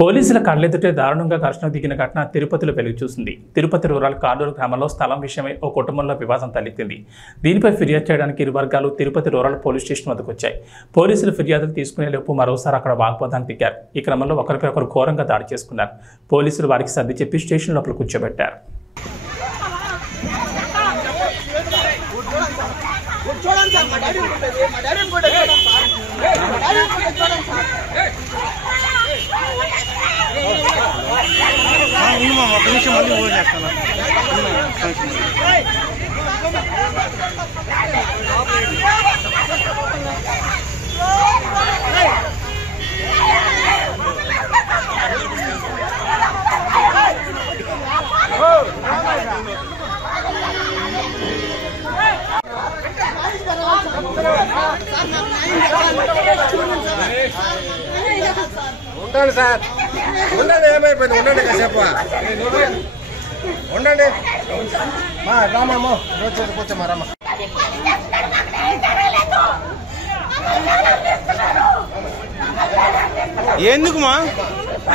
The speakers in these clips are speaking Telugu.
పోలీసుల కళ్ళెదుటే దారుణంగా ఘర్షణ దిగిన ఘటన తిరుపతిలో వెలుగు చూసింది. తిరుపతి రూరల్ కాడూరు గ్రామంలో స్థలం విషయమై ఓ కుటుంబంలో వివాదం తలెత్తింది. దీనిపై ఫిర్యాదు చేయడానికి ఇరు వర్గాలు తిరుపతి రూరల్ పోలీస్ స్టేషన్ వద్దకు వచ్చాయి. పోలీసులు ఫిర్యాదులు తీసుకునే లోపు మరోసారి అక్కడ వాగ్వాదానికి దిగారు. ఈ క్రమంలో ఒకరిపై ఒకరు ఘోరంగా దాడి చేసుకున్నారు. పోలీసులు వారికి సర్ది చెప్పి స్టేషన్ లోపల కూర్చోబెట్టారు. ఉండండి సార్, ఉండండి, ఏమైపోయింది, ఉండండి కాసేపు ఉండండి. రామమ్మ రోజు కూర్చోమ్మా, రామ్మ. ఎందుకుమా,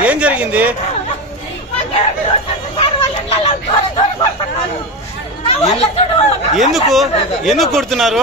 ఏం జరిగింది? ఎందుకు ఎందుకు కొడుతున్నారు?